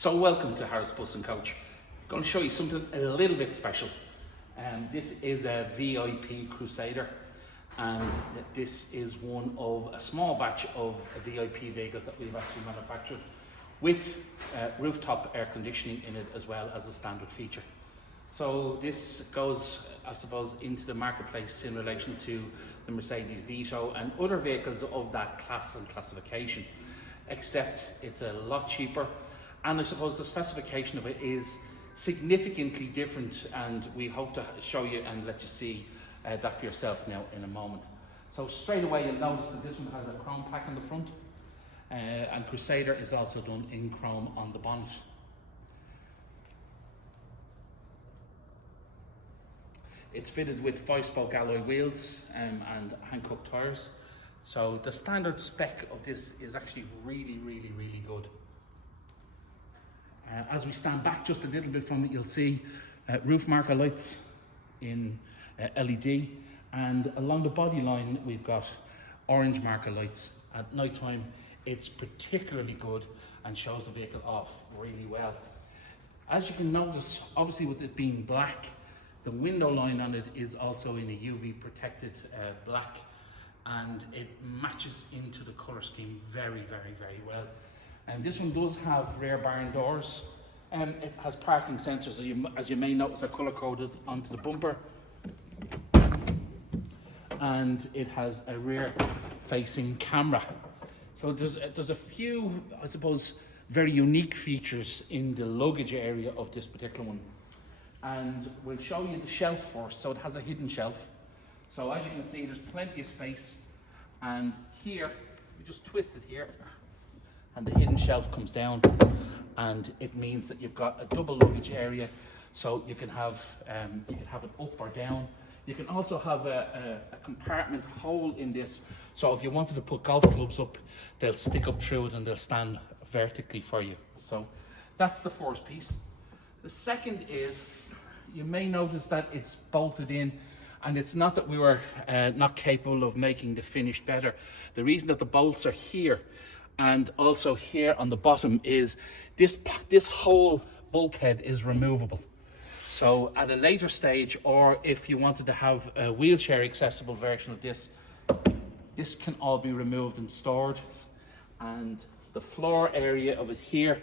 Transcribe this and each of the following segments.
So welcome to Harris Bus and Coach. I'm going to show you something a little bit special. This is a VIP Crusader, and this is one of a small batch of VIP vehicles that we've actually manufactured with rooftop air conditioning in it as well as a standard feature. So this goes, I suppose, into the marketplace in relation to the Mercedes Vito and other vehicles of that class and classification, except it's a lot cheaper, and I suppose the specification of it is significantly different, and we hope to show you and let you see that for yourself now in a moment. So straight away you'll notice that this one has a chrome pack on the front, and Crusader is also done in chrome on the bonnet. It's fitted with 5-spoke alloy wheels and HANKOOK tyres. So the standard spec of this is actually really good. As we stand back just a little bit from it, you'll see roof marker lights in LED, and along the body line we've got orange marker lights. At night time it's particularly good and shows the vehicle off really well. As you can notice, obviously with it being black, the window line on it is also in a UV protected black, and it matches into the colour scheme very well. And this one does have rear barn doors, and it has parking sensors, as you may notice, are colour coded onto the bumper, and it has a rear facing camera. So there's a few, I suppose, very unique features in the luggage area of this particular one. And we'll show you the shelf first. So it has a hidden shelf. So as you can see, there's plenty of space, and here you just twist it here and the hidden shelf comes down, and it means that you've got a double luggage area, so you can have it up or down. You can also have a compartment hole in this, so if you wanted to put golf clubs up, they'll stick up through it and they'll stand vertically for you. So that's the first piece. The second is, you may notice that it's bolted in, and it's not that we were not capable of making the finish better. The reason that the bolts are here and also here on the bottom is this whole bulkhead is removable. So at a later stage, or if you wanted to have a wheelchair accessible version of this can all be removed and stored. And the floor area of it here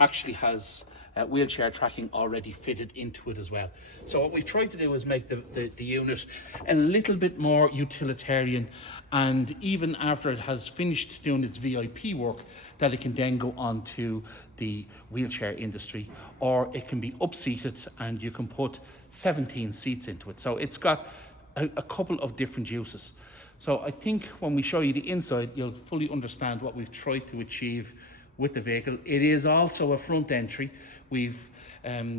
actually has wheelchair tracking already fitted into it as well. So what we've tried to do is make the unit a little bit more utilitarian, and even after it has finished doing its VIP work, that it can then go on to the wheelchair industry, or it can be upseated and you can put 17 seats into it. So it's got a couple of different uses. So I think when we show you the inside, you'll fully understand what we've tried to achieve with the vehicle. It is also a front entry. We've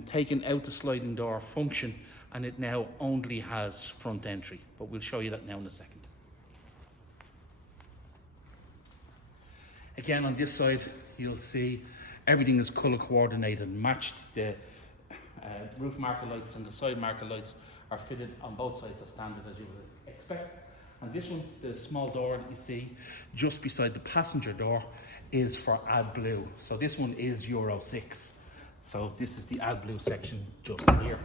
taken out the sliding door function, and it now only has front entry, but we'll show you that now in a second. Again, on this side you'll see everything is colour coordinated and matched. The roof marker lights and the side marker lights are fitted on both sides as standard, as you would expect. And this one, the small door that you see just beside the passenger door, is for AdBlue. So this one is Euro 6. So this is the AdBlue section just here.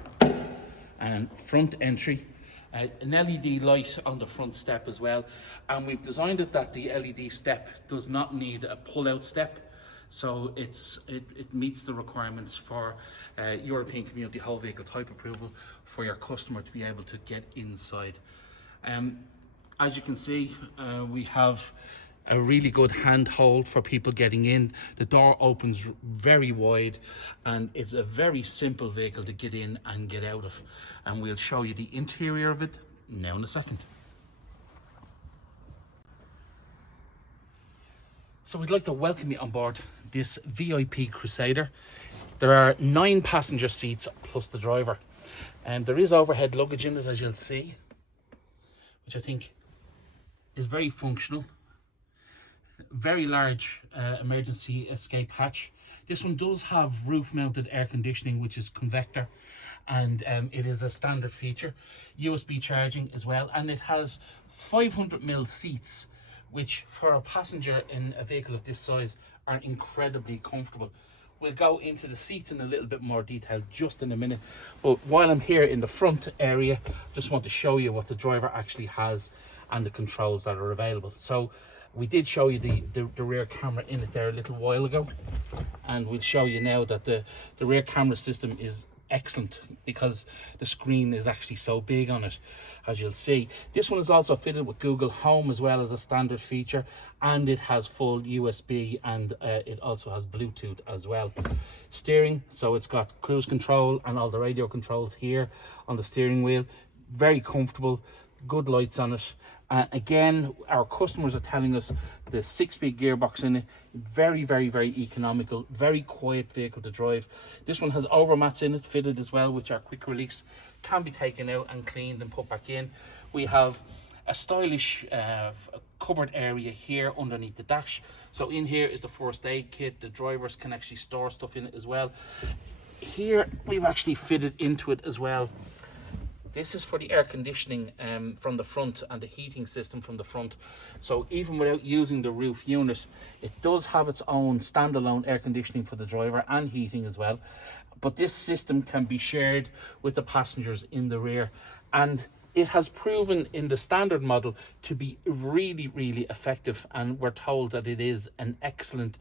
And front entry, an LED light on the front step as well. And we've designed it that the LED step does not need a pull-out step. So it meets the requirements for European Community Whole Vehicle Type Approval for your customer to be able to get inside. As you can see, we have a really good handhold for people getting in. The door opens very wide, and it's a very simple vehicle to get in and get out of. And we'll show you the interior of it now in a second. So we'd like to welcome you on board this VIP Crusader. There are 9 passenger seats plus the driver, and there is overhead luggage in it, as you'll see, which I think is very functional. Very large emergency escape hatch. This one does have roof mounted air conditioning, which is Convector, and it is a standard feature. USB charging as well, and it has 500mm seats, which for a passenger in a vehicle of this size are incredibly comfortable. We'll go into the seats in a little bit more detail just in a minute. But while I'm here in the front area, just want to show you what the driver actually has and the controls that are available. So we did show you the rear camera in it there a little while ago, and we'll show you now that the rear camera system is excellent because the screen is actually so big on it, as you'll see. This one is also fitted with Google Home as well as a standard feature, and it has full USB, and it also has Bluetooth as well. Steering, so it's got cruise control and all the radio controls here on the steering wheel. Very comfortable, good lights on it. Again, our customers are telling us the 6-speed gearbox in it, very, very, very economical, very quiet vehicle to drive. This one has overmats in it fitted as well, which are quick release, can be taken out and cleaned and put back in. We have a stylish cupboard area here underneath the dash. So in here is the first aid kit. The drivers can actually store stuff in it as well. Here we've actually fitted into it as well. This is for the air conditioning from the front and the heating system from the front. So even without using the roof unit, it does have its own standalone air conditioning for the driver and heating as well. But this system can be shared with the passengers in the rear. And it has proven in the standard model to be really, really effective. And we're told that it is an excellent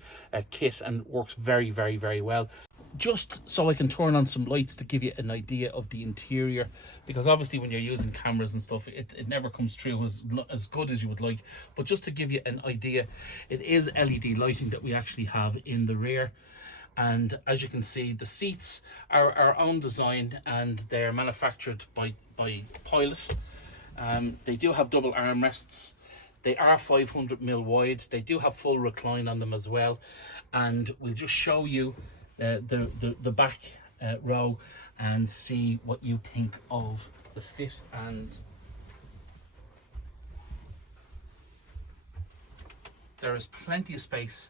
kit and works very, very, very well. Just so I can turn on some lights to give you an idea of the interior, because obviously when you're using cameras and stuff, it never comes through as good as you would like. But just to give you an idea, it is LED lighting that we actually have in the rear. And as you can see, the seats are our own design, and they're manufactured by Pilot. They do have double armrests. They are 500mm wide. They do have full recline on them as well. And we'll just show you the back row and see what you think of the fit. And there is plenty of space,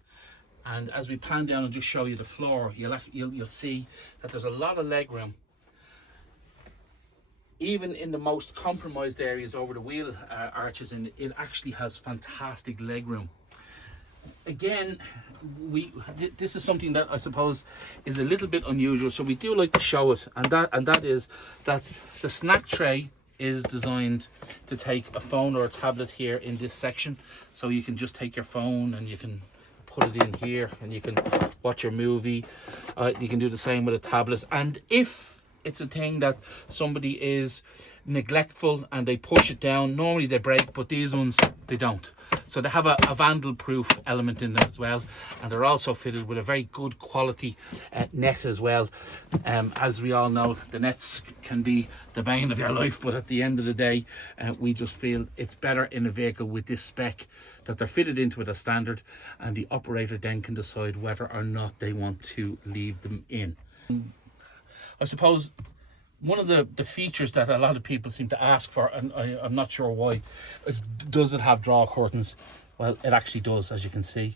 and as we pan down and just show you the floor, you'll see that there's a lot of leg room. Even in the most compromised areas over the wheel arches, and it actually has fantastic leg room. Again, this is something that I suppose is a little bit unusual, so we do like to show it, and that is that the snack tray is designed to take a phone or a tablet here in this section. So you can just take your phone and you can put it in here and you can watch your movie. You can do the same with a tablet. And if it's a thing that somebody is neglectful and they push it down, normally they break, but these ones, they don't. So they have a vandal proof element in them as well, and they're also fitted with a very good quality net as well. As we all know, the nets can be the bane of your life, but at the end of the day, we just feel it's better in a vehicle with this spec that they're fitted into it as standard, and the operator then can decide whether or not they want to leave them in. I suppose one of the features that a lot of people seem to ask for, and I'm not sure why, is does it have draw curtains? Well, it actually does, as you can see.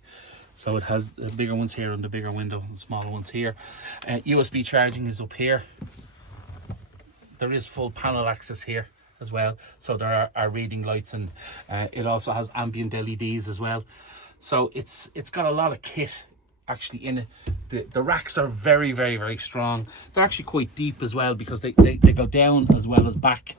So it has the bigger ones here and the bigger window, and smaller ones here. USB charging is up here. There is full panel access here as well. So there are reading lights, and it also has ambient LEDs as well. So it's got a lot of kit actually in it. The racks are very, very, very strong. They're actually quite deep as well, because they go down as well as back.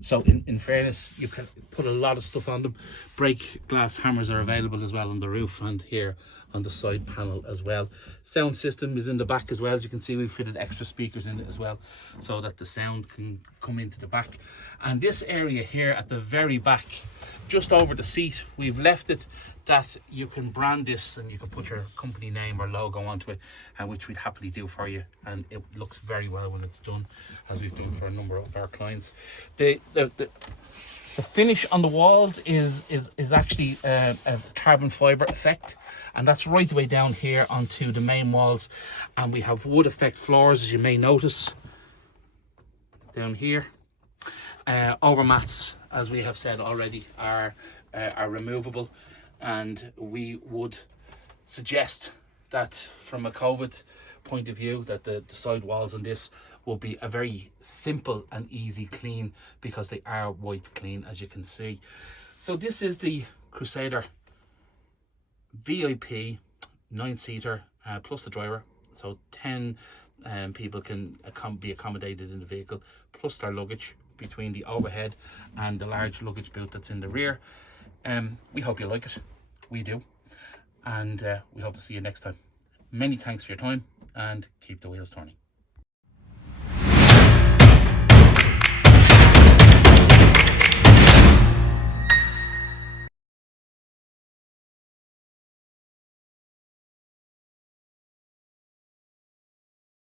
So in fairness, you can put a lot of stuff on them. Break glass hammers are available as well on the roof and here on the side panel as well. Sound system is in the back as well. As you can see, we've fitted extra speakers in it as well, so that the sound can come into the back. And this area here at the very back, just over the seat, we've left it that you can brand this and you can put your company name or logo onto it, which we'd happily do for you, and it looks very well when it's done, as we've done for a number of our clients. The finish on the walls is actually a carbon fiber effect, and that's right the way down here onto the main walls. And we have wood effect floors, as you may notice down here. Overmats, as we have said already, are removable, and we would suggest that from a COVID point of view that the side walls on this will be a very simple and easy clean, because they are wipe clean, as you can see. So this is the Crusader VIP 9-seater plus the driver, So 10 people can be accommodated in the vehicle, plus their luggage, between the overhead and the large luggage boot that's in the rear. We hope you like it. We do. And we hope to see you next time. Many thanks for your time, and keep the wheels turning.